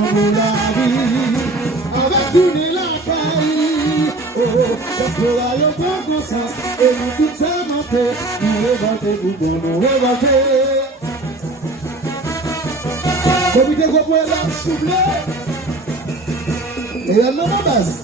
nous la vie, avec une la caille. Oh, parce que là, il y a bon conscience, et nous tout ça monter, nous révolter, nous révolter. Comité groupe là, soufflé, et elle n'a pas base.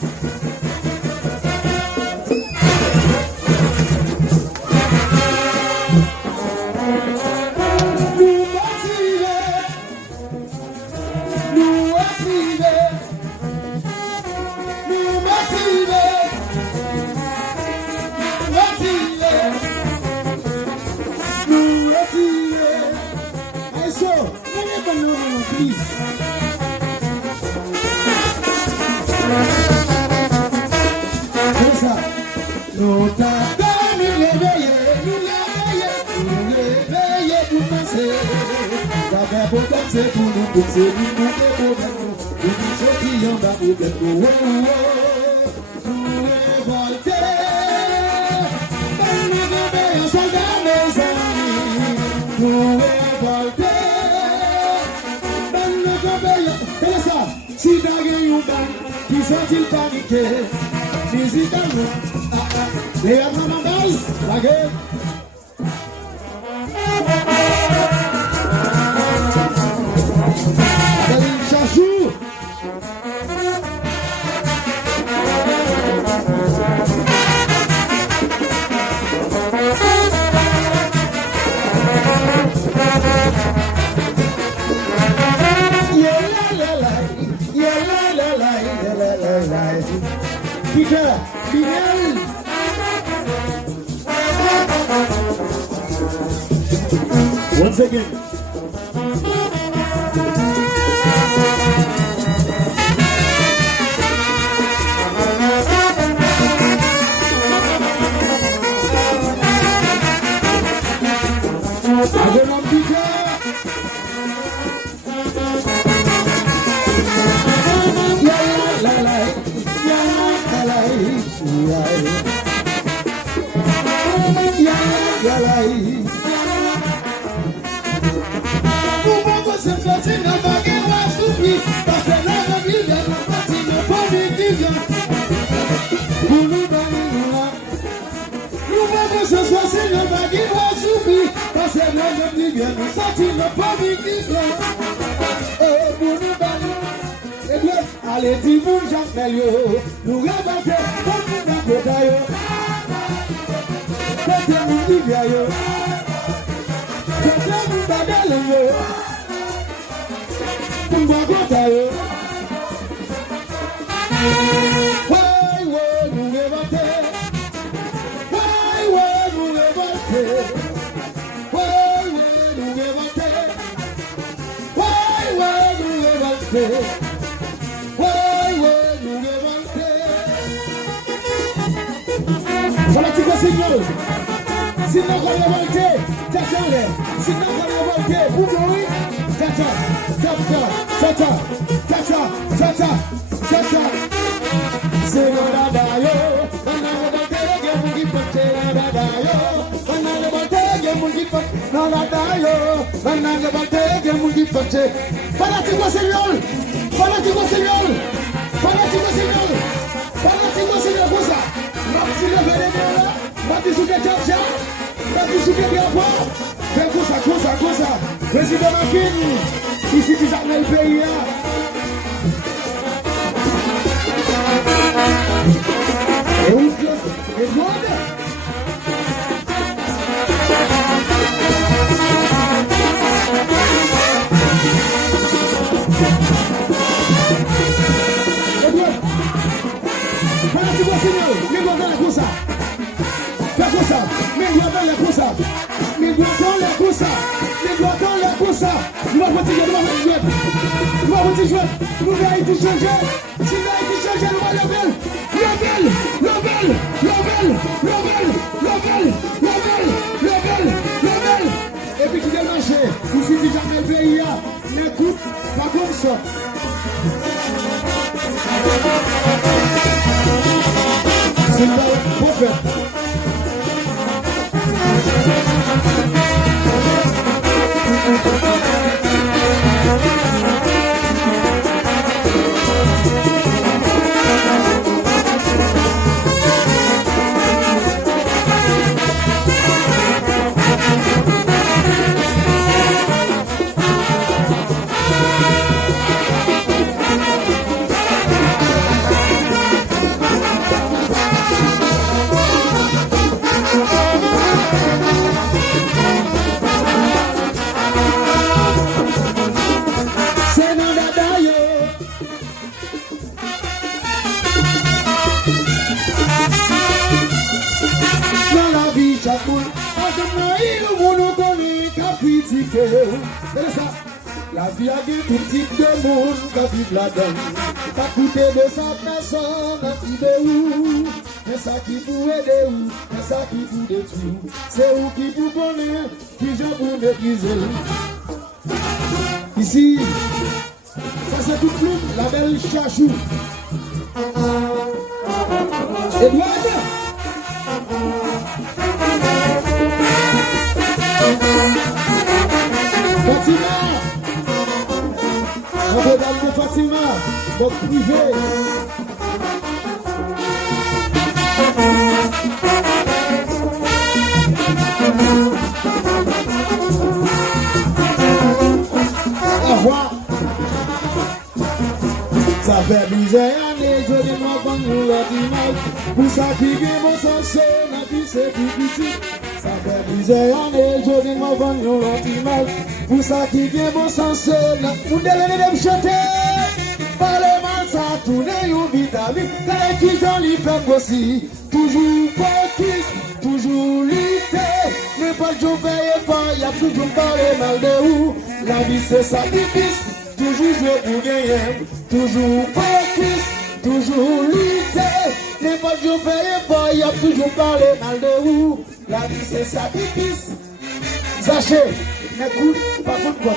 Nous t'attendons, nous l'éveiller pour penser. Ça fait pourtant c'est pour nous, pour c'est nous, pour les problèmes. Nous disons qu'il y en a pour que nous révolter. Nous réveillons soldats, mes amis. Nous révolter. Nous réveillons. Et ça, si t'as gagné une balle, qui sont-ils paniqués? Musicalement. Les Amman guys, la gueule. Adeline Chachou. Peter, Miguel. Once again. Again on Peter. Allez, dis-vous, Jean-Pierre, nous rabattons, comme nous rabattons, côté nous divers, côté nous bagarre, nous bagarre. Ouais, nous révolter, ouais, nous révolter, ouais, nous révolter, ouais, nous révolter. Signal. Sinon, on va volter. T'attends, sinon, on va volter. Vous voyez? Tata. C'est le radayo. On a remonté le game qui fait le radayo. On a remonté le game qui fait le radayo. On a remonté le game qui fait. Fanatico Signal. Fanatico Signal. Fanatico Signal. Fanatico Signal. Pour ça. Merci le vénémère. Bati souke tchatcha, bati souke diabo. Fais comme ça. Président Makini, ici tu as le pays. Et où et voilà. Et bien, voilà tu vois Seigneur, mais voilà comme ça. Fais comme ça, mais doit dans les coups ça. Mais doit dans les coups ça. Mais doit dans les coups ça. Nous va continuer, nous va continuer. Nous va continuer. Nous va y changer. Si nous va y changer, nous va lever. Level. Et puis tu viens marcher. Ici tu jamais le pays. N'écoute pas comme ça. C'est là pour faire. La vie a des tout type de monde qui vit là-dedans. Pas coûter de sa personne qui de où. Mais ça qui vous aide où, mais ça qui vous détruit. C'est où qui vous connaît, qui je vous maîtrise. Ici, ça c'est toute plume, la belle chachou. Edouard. Fatima, Notre-Dame de Fatima, votre privé. Au revoir. Ça fait plusieurs années, je dis moi quand nous l'ordinal. Pour ça qui vient mon sens, la vie c'est plus petit. Ça fait plusieurs années, je dis moi quand nous l'ordinal. Pour ça qui vient mon sens, la vous devez me chanter. Parlez mal, ça tourne une vitamine. Quand qui j'en lui fait aussi. Toujours focus, toujours lutter. Mais pas de jour veille pas, y'a toujours parlé mal de où. La vie c'est sacrifice. Toujours jouer pour gagner, toujours focus, toujours lutter. Mais pas de jour veille pas, y'a toujours parlé mal de vous. La vie c'est sacrifice. Sachez, n'écoute pas contre quoi.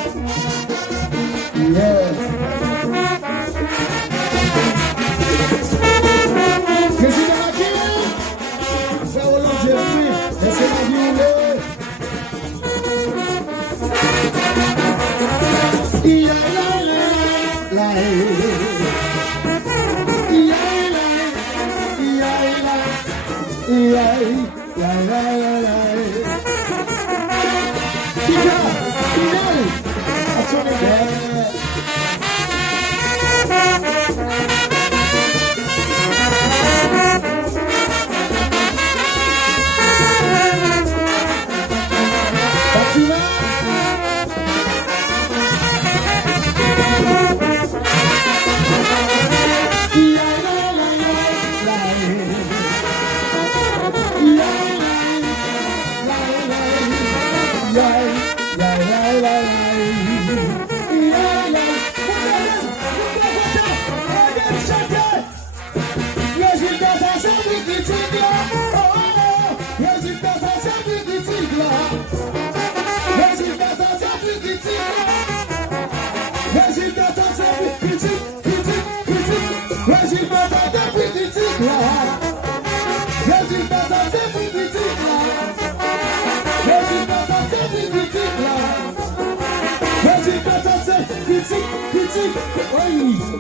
Yeah. Président Macky, c'est Hollande Jésus, et c'est ma vie où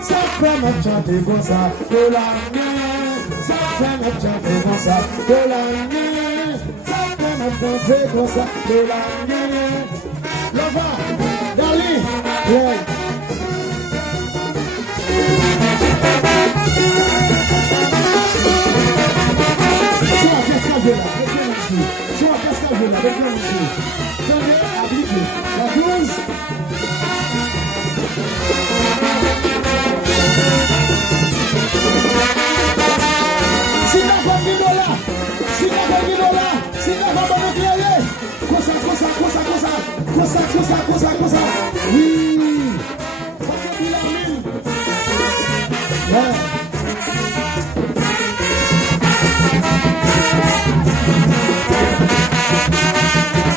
ça fait notre chanter comme ça de l'année, ça fait notre chanter comme ça de l'année, ça fait notre danser comme ça de l'année. Leva, Dali, ouais. Sois cascade là, reviens ici. Sois cascade là, reviens ici. Tenez, appliquez. La 12. Cosa. Oui.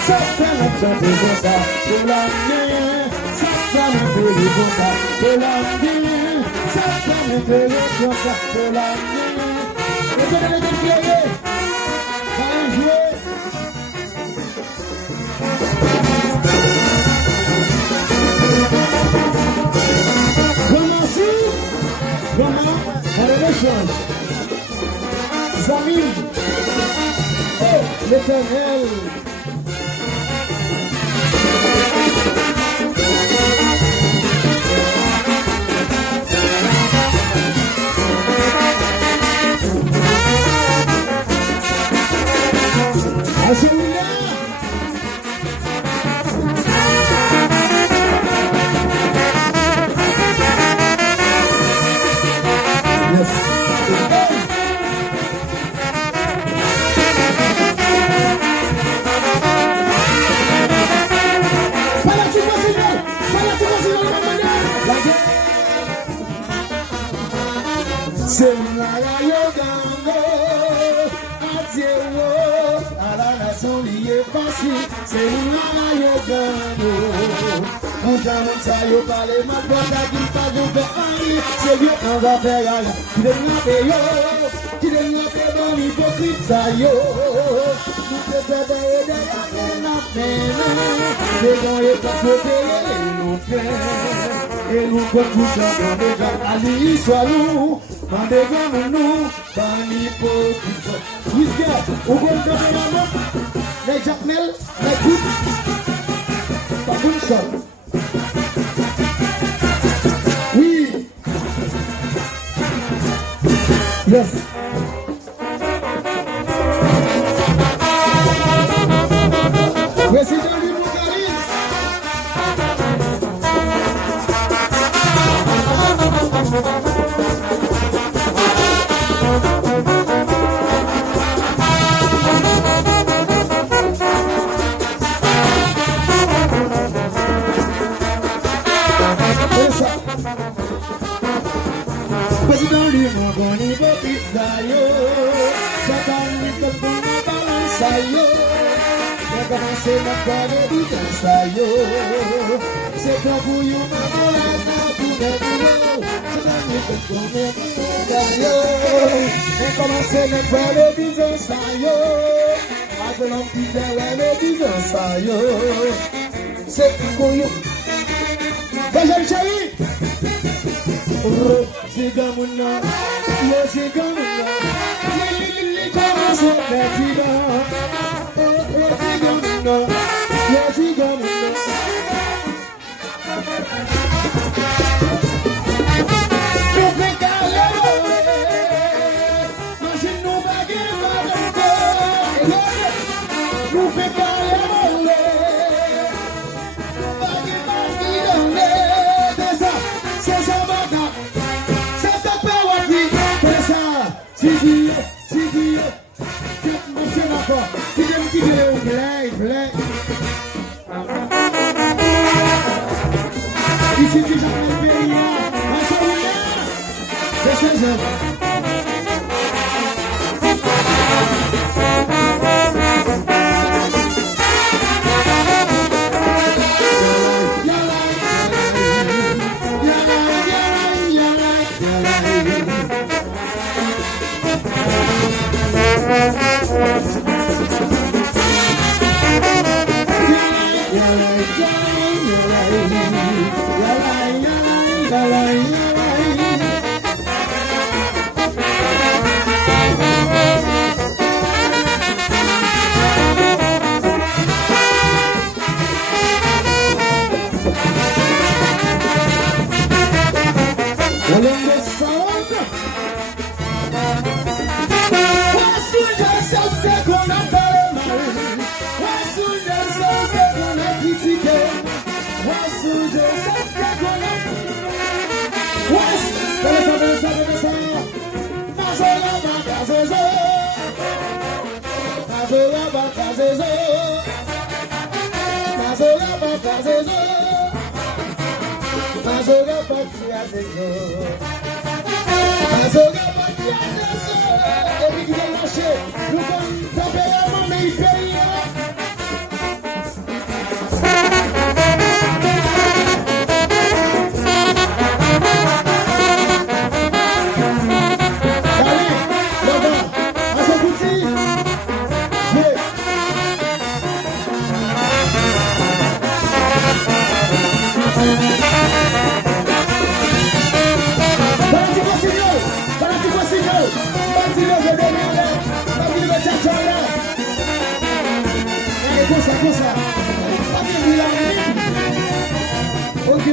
Ça fait la chanter comme ça de l'année. Ça fait la télé comme ça de l'année. Ça fait la télé comme ça de l'année. Et vous allez déclarer. Allez jouer. Comment elle les choses. Zamir, oh l'Éternel. C'est la yoga, Adieu, à la nation liée facile. C'est la yoga, pour jamais ça y parler, ma boîte à qui pas de faire. C'est bien qu'on va faire aller. Qui donne la paix, qui donne la paix dans l'hypocrite, ça y est. Nous te préparons derrière la peine. Les gens les pas payer, nous fait. Et nous conduisons dans les gens à l'histoire, nous. Mandez-vous nous, dans l'hypocrite. Whisky, au bon de la main, les Jacmel, les coups, pas comme ça. Oui. Yes. Président du vocaliste. Président du monde, on y va pizza yo. Chacun y peut prendre balance yo. J'ai commencé ma part de business yo. C'est pour vous you maman la pour les boulot. Chacun y peut prendre balance yo. J'ai commencé ma part de business yo. Avec l'empire de business yo. C'est pour you. Bonjour chérie. Sigamuna, yo sigamuna, lili kamaso betida. Sigamuna, yo sigamuna. No pecale, machine no bagay bagay. No pecale, bagay bagay. Desa, sesa baga. Tigui, monsieur d'accord, qui vient au plein. Ici, tu as un pays, un sourire, c'est 16 heures. Cosa. Ok.